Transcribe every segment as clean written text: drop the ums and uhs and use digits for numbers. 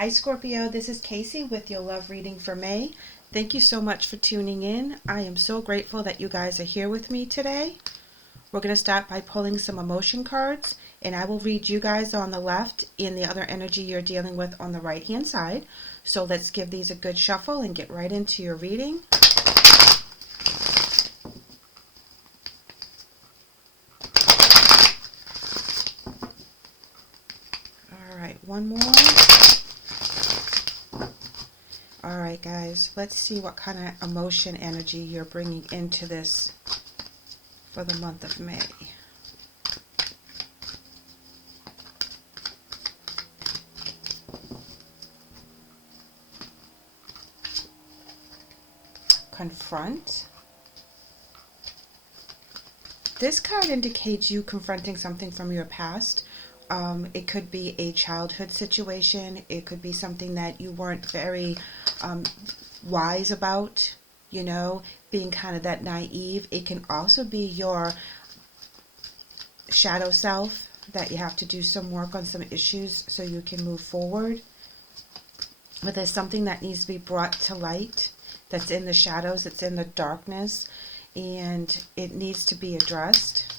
Hi Scorpio, this is Kaycee with your love reading for May. Thank you so much for tuning in. I am so grateful that you guys are here with me today. We're going to start by pulling some emotion cards, and I will read you guys on the left and the other energy you're dealing with on the right hand side. So let's give these a good shuffle and get right into your reading. All right, one more. All right, guys, let's see what kind of emotion energy you're bringing into this for the month of May. Confront. This card indicates you confronting something from your past. It could be a childhood situation. It could be something that you weren't very wise about, you know, being kind of that naive. It can also be your shadow self that you have to do some work on some issues so you can move forward. But there's something that needs to be brought to light that's in the shadows, it's in the darkness, and it needs to be addressed.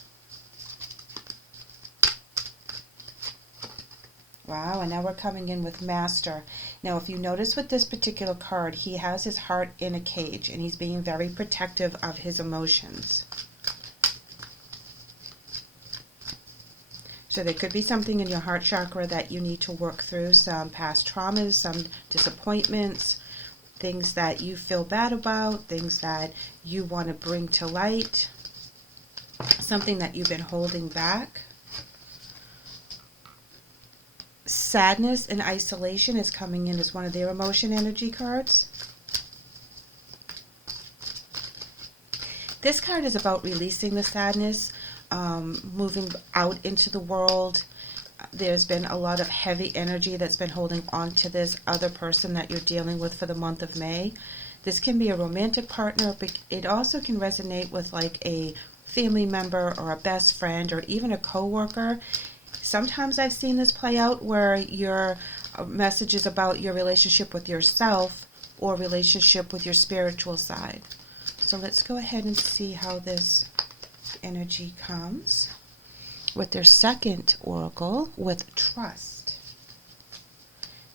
Wow, and now we're coming in with Master. Now, if you notice with this particular card, he has his heart in a cage, and he's being very protective of his emotions. So there could be something in your heart chakra that you need to work through, some past traumas, some disappointments, things that you feel bad about, things that you want to bring to light, something that you've been holding back. Sadness and isolation is coming in as one of their emotion energy cards. This card is about releasing the sadness, moving out into the world. There's been a lot of heavy energy that's been holding on to this other person that you're dealing with for the month of May. This can be a romantic partner, but it also can resonate with like a family member or a best friend or even a coworker. Sometimes I've seen this play out where your message is about your relationship with yourself or relationship with your spiritual side. So let's go ahead and see how this energy comes with their second oracle, with trust.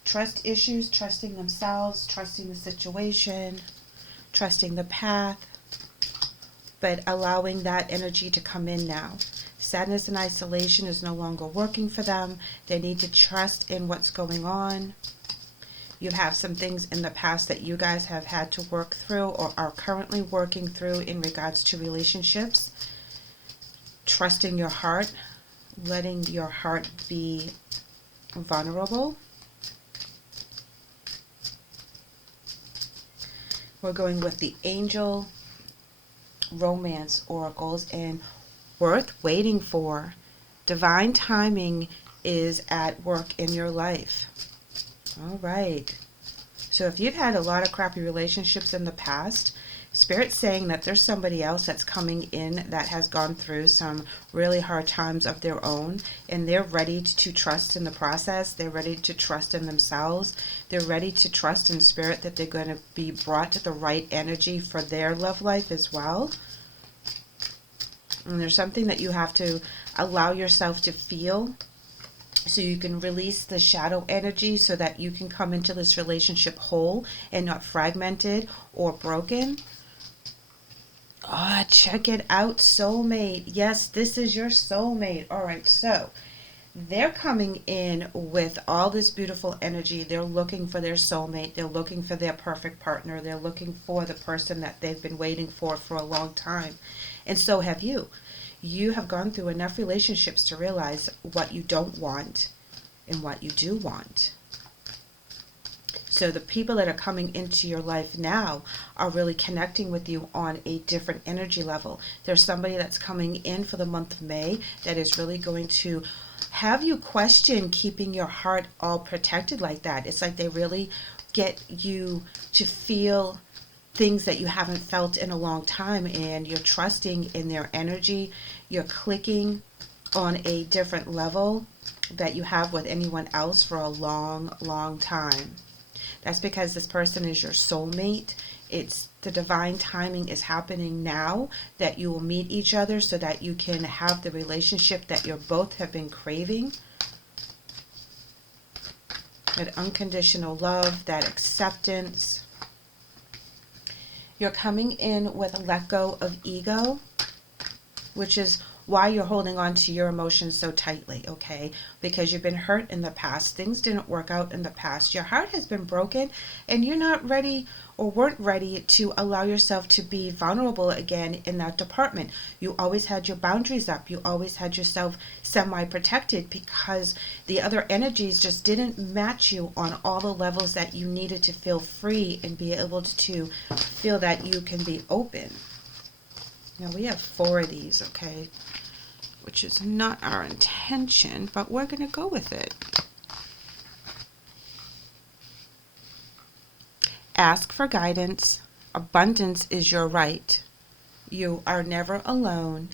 Trust issues, trusting themselves, trusting the situation, trusting the path, but allowing that energy to come in now. Sadness and isolation is no longer working for them. They need to trust in what's going on. You have some things in the past that you guys have had to work through or are currently working through in regards to relationships. Trusting your heart, letting your heart be vulnerable. We're going with the angel romance oracles, and worth waiting for. Divine timing is at work in your life. All right. So if you've had a lot of crappy relationships in the past, Spirit's saying that there's somebody else that's coming in that has gone through some really hard times of their own, and they're ready to trust in the process. They're ready to trust in themselves. They're ready to trust in Spirit that they're going to be brought to the right energy for their love life as well. And there's something that you have to allow yourself to feel so you can release the shadow energy so that you can come into this relationship whole and not fragmented or broken. Ah, check it out, soulmate. Yes, this is your soulmate. All right, so they're coming in with all this beautiful energy. They're looking for their soulmate. They're looking for their perfect partner. They're looking for the person that they've been waiting for a long time. And so have you. You have gone through enough relationships to realize what you don't want and what you do want. So the people that are coming into your life now are really connecting with you on a different energy level. There's somebody that's coming in for the month of May that is really going to have you question keeping your heart all protected like that. It's like they really get you to feel things that you haven't felt in a long time, and you're trusting in their energy, you're clicking on a different level that you have with anyone else for a long, long time. That's because this person is your soulmate. It's the divine timing is happening now that you will meet each other so that you can have the relationship that you both have been craving. That unconditional love, that acceptance. You're coming in with let go of ego, which is why you're holding on to your emotions so tightly, okay? Because you've been hurt in the past. Things didn't work out in the past. Your heart has been broken, and you're not ready or weren't ready to allow yourself to be vulnerable again in that department. You always had your boundaries up. You always had yourself semi-protected because the other energies just didn't match you on all the levels that you needed to feel free and be able to feel that you can be open. Now we have 4 of these, okay? Which is not our intention, but we're going to go with it. Ask for guidance. Abundance is your right. You are never alone,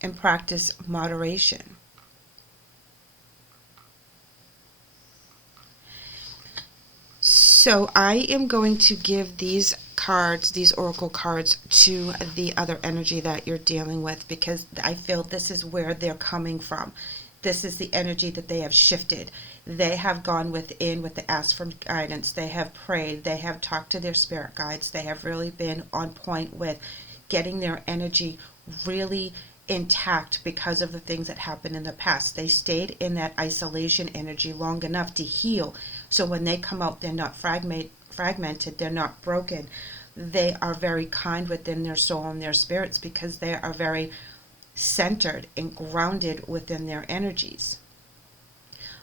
and practice moderation. So I am going to give these cards, these oracle cards, to the other energy that you're dealing with, because I feel this is where they're coming from. This is the energy that they have shifted. They have gone within with the ask for guidance. They have prayed. They have talked to their spirit guides. They have really been on point with getting their energy really intact because of the things that happened in the past. They stayed in that isolation energy long enough to heal. So when they come out, they're not fragmented, they're not broken. They are very kind within their soul and their spirits because they are very centered and grounded within their energies.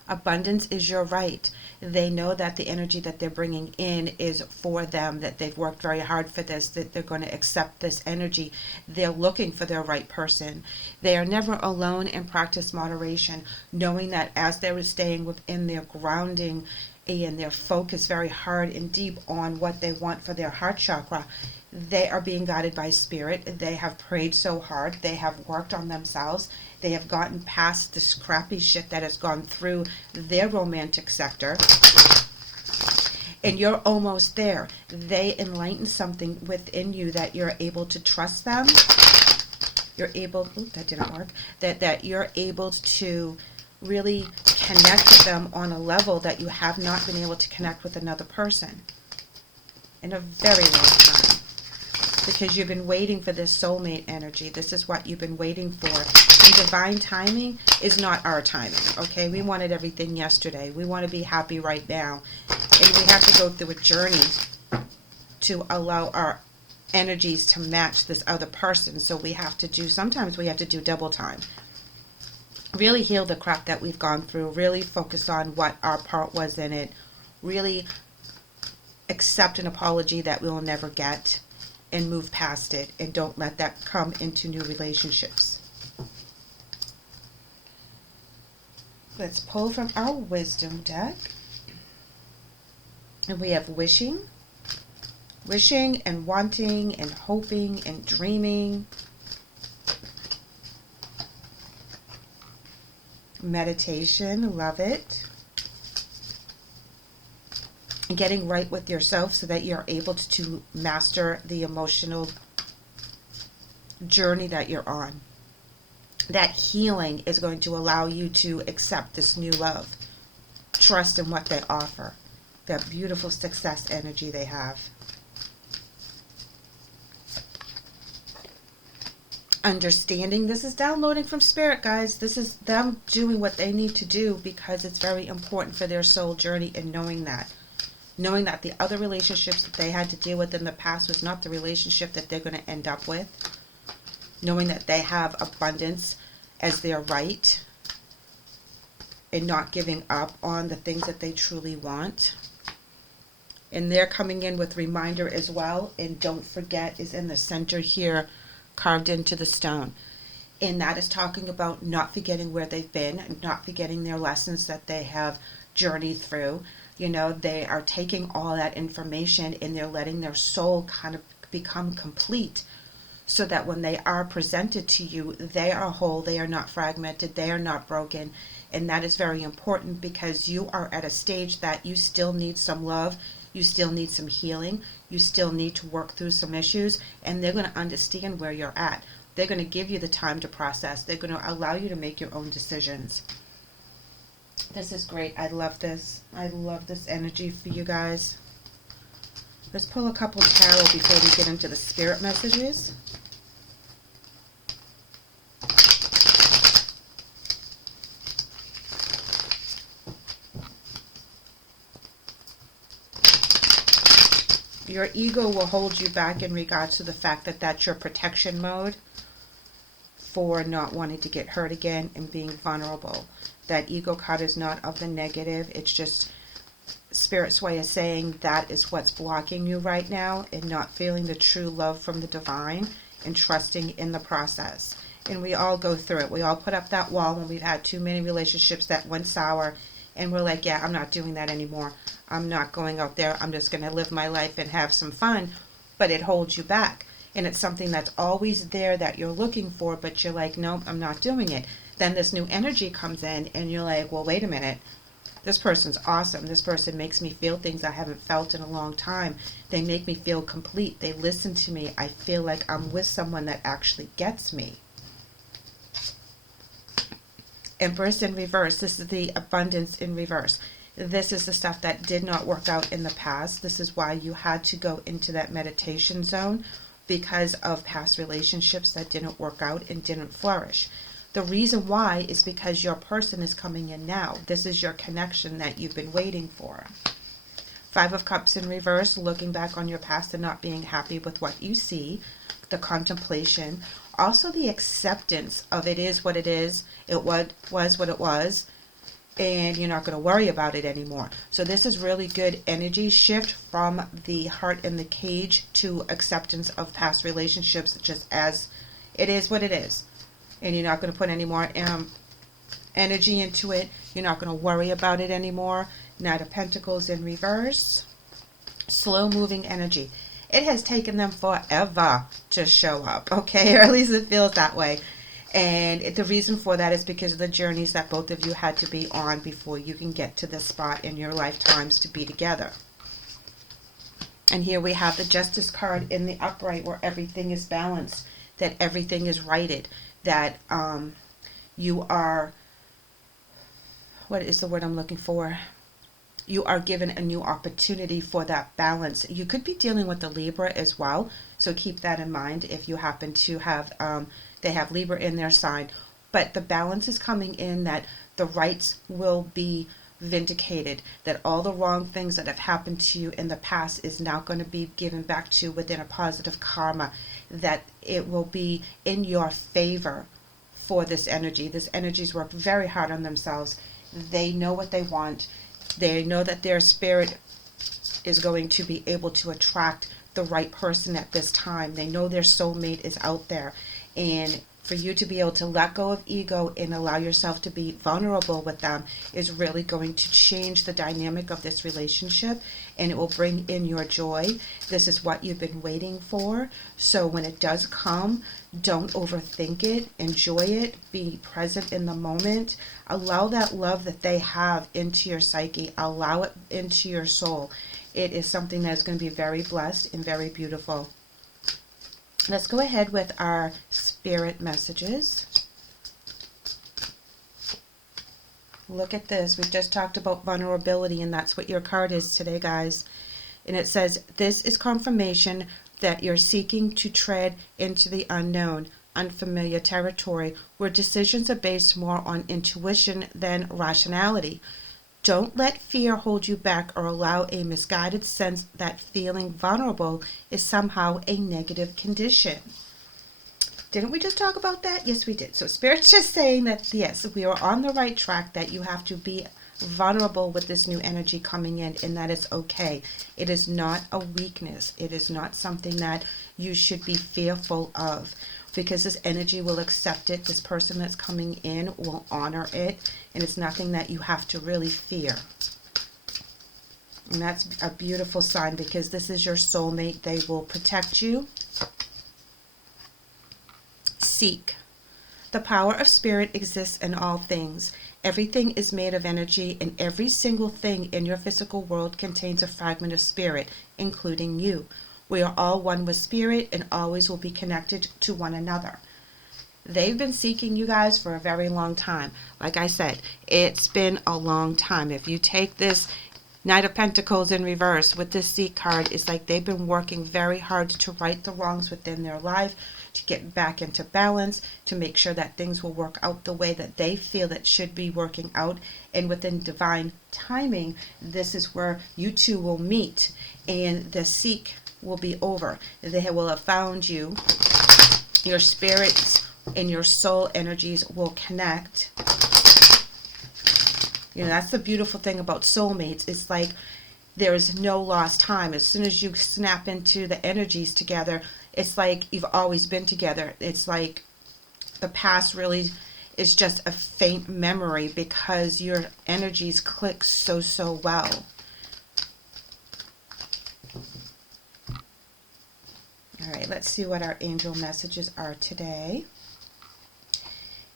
Abundance is your right. They know that the energy that they're bringing in is for them, that they've worked very hard for this, that they're going to accept this energy. They're looking for their right person. They are never alone, and practice moderation, knowing that as they were staying within their grounding and their focus very hard and deep on what they want for their heart chakra, they are being guided by spirit. They have prayed so hard. They have worked on themselves. They have gotten past this crappy shit that has gone through their romantic sector. And you're almost there. They enlighten something within you that you're able to trust them. You're able, that didn't work. That you're able to really connect with them on a level that you have not been able to connect with another person in a very long time. Because you've been waiting for this soulmate energy. This is what you've been waiting for. And divine timing is not our timing, okay? We wanted everything yesterday. We want to be happy right now. And we have to go through a journey to allow our energies to match this other person. So we have to do, sometimes we have to do double time. Really heal the crap that we've gone through. Really focus on what our part was in it. Really accept an apology that we'll never get. And move past it, and don't let that come into new relationships. Let's pull from our wisdom deck. And we have wishing and wanting and hoping and dreaming. Meditation, love it. Getting right with yourself so that you're able to master the emotional journey that you're on. That healing is going to allow you to accept this new love. Trust in what they offer. That beautiful success energy they have. Understanding. This is downloading from spirit, guys. This is them doing what they need to do because it's very important for their soul journey, and knowing that. Knowing that the other relationships that they had to deal with in the past was not the relationship that they're going to end up with. Knowing that they have abundance as their right. And not giving up on the things that they truly want. And they're coming in with reminder as well. And don't forget is in the center here, carved into the stone. And that is talking about not forgetting where they've been. And not forgetting their lessons that they have journeyed through. You know, they are taking all that information and they're letting their soul kind of become complete so that when they are presented to you, they are whole, they are not fragmented, they are not broken. And that is very important because you are at a stage that you still need some love, you still need some healing, you still need to work through some issues, and they're going to understand where you're at. They're going to give you the time to process. They're going to allow you to make your own decisions. This is great. I love this. I love this energy for you guys. Let's pull a couple tarot before we get into the spirit messages. Your ego will hold you back in regards to the fact that that's your protection mode for not wanting to get hurt again and being vulnerable. That ego card is not of the negative. It's just Spirit's way of saying that is what's blocking you right now and not feeling the true love from the divine and trusting in the process. And we all go through it. We all put up that wall when we've had too many relationships that went sour, and we're like, yeah, I'm not doing that anymore. I'm not going out there. I'm just going to live my life and have some fun. But it holds you back. And it's something that's always there that you're looking for, but you're like, nope, I'm not doing it. Then this new energy comes in and you're like, well, wait a minute. This person's awesome. This person makes me feel things I haven't felt in a long time. They make me feel complete. They listen to me. I feel like I'm with someone that actually gets me. Empress in reverse. This is the abundance in reverse. This is the stuff that did not work out in the past. This is why you had to go into that meditation zone, because of past relationships that didn't work out and didn't flourish. The reason why is because your person is coming in now. This is your connection that you've been waiting for. Five of Cups in reverse, looking back on your past and not being happy with what you see. The contemplation. Also the acceptance of it is what it is. It was what it was. And you're not going to worry about it anymore. So this is really good energy shift from the heart in the cage to acceptance of past relationships just as it is what it is. And you're not going to put any more energy into it. You're not going to worry about it anymore. Knight of Pentacles in reverse. Slow moving energy. It has taken them forever to show up, okay? Or at least it feels that way. And the reason for that is because of the journeys that both of you had to be on before you can get to this spot in your lifetimes to be together. And here we have the Justice card in the upright, where everything is balanced, that everything is righted, that you are, what is the word I'm looking for? You are given a new opportunity for that balance. You could be dealing with the Libra as well, so keep that in mind if you happen to have, they have Libra in their sign. But the balance is coming in, that the rights will be vindicated, that all the wrong things that have happened to you in the past is now going to be given back to you within a positive karma, that it will be in your favor for this energy. This energy's worked very hard on themselves. They know what they want. They know that their spirit is going to be able to attract the right person at this time. They know their soulmate is out there. And for you to be able to let go of ego and allow yourself to be vulnerable with them is really going to change the dynamic of this relationship, and it will bring in your joy. This is what you've been waiting for. So when it does come, don't overthink it. Enjoy it. Be present in the moment. Allow that love that they have into your psyche. Allow it into your soul. It is something that is going to be very blessed and very beautiful. Let's go ahead with our spirit messages. Look at this. We just talked about vulnerability, and that's what your card is today, guys. And it says, this is confirmation that you're seeking to tread into the unknown, unfamiliar territory, where decisions are based more on intuition than rationality. Don't let fear hold you back or allow a misguided sense that feeling vulnerable is somehow a negative condition. Didn't we just talk about that? Yes, we did. So Spirit's just saying that, yes, we are on the right track, that you have to be vulnerable with this new energy coming in, and that is okay. It is not a weakness. It is not something that you should be fearful of, because this energy will accept it. This person that's coming in will honor it, and it's nothing that you have to really fear. And that's a beautiful sign, because this is your soulmate. They will protect you. seek. The power of spirit exists in all things. Everything is made of energy, and every single thing in your physical world contains a fragment of spirit, including you. We are all one with spirit and always will be connected to one another. They've been seeking you guys for a very long time. Like I said, it's been a long time. If you take this Knight of Pentacles in reverse with this Seek card, it's like they've been working very hard to right the wrongs within their life, to get back into balance, to make sure that things will work out the way that they feel that should be working out. And within divine timing, this is where you two will meet and the Seek will be over. They will have found you. Your spirits and your soul energies will connect. You know, that's the beautiful thing about soulmates. It's like there is no lost time. As soon as you snap into the energies together, it's like you've always been together. It's like the past really is just a faint memory because your energies click so well. All right, let's see what our angel messages are today.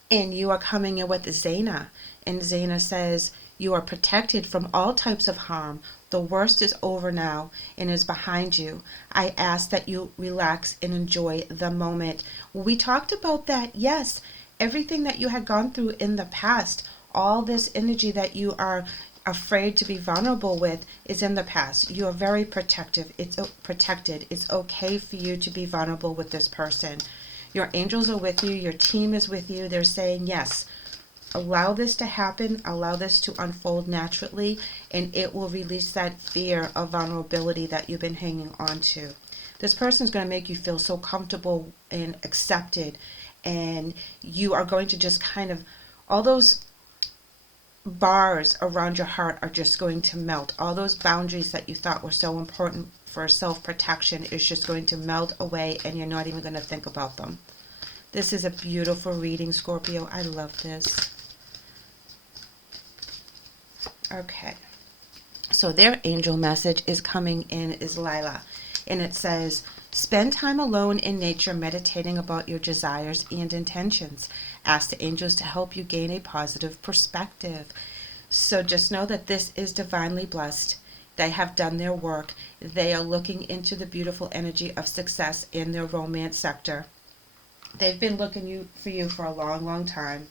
And you are coming in with Zena. And Zena says, you are protected from all types of harm. The worst is over now and is behind you. I ask that you relax and enjoy the moment. We talked about that. Yes, everything that you had gone through in the past, all this energy that you are afraid to be vulnerable with is in the past. You are very protective. It's protected. It's okay for you to be vulnerable with this person. Your angels are with you. Your team is with you. They're saying, yes, allow this to happen. Allow this to unfold naturally, and it will release that fear of vulnerability that you've been hanging on to. This person is going to make you feel so comfortable and accepted, and you are going to just kind of, all those bars around your heart are just going to melt. All those boundaries that you thought were so important for self-protection is just going to melt away, and you're not even going to think about them. This is a beautiful reading, Scorpio. I love this. Okay. So their angel message is coming in is Lila. And it says, spend time alone in nature meditating about your desires and intentions. Ask the angels to help you gain a positive perspective. So just know that this is divinely blessed. They have done their work. They are looking into the beautiful energy of success in their romance sector. They've been looking for you for a long time.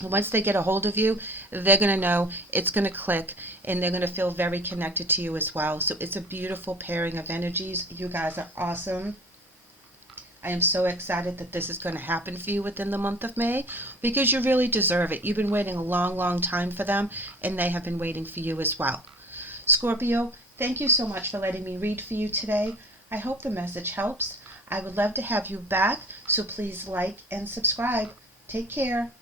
And once they get a hold of you, they're going to know it's going to click, and they're going to feel very connected to you as well. So it's a beautiful pairing of energies. You guys are awesome. I am so excited that this is going to happen for you within the month of May, because you really deserve it. You've been waiting a long time for them, and they have been waiting for you as well. Scorpio, thank you so much for letting me read for you today. I hope the message helps. I would love to have you back, so please like and subscribe. Take care.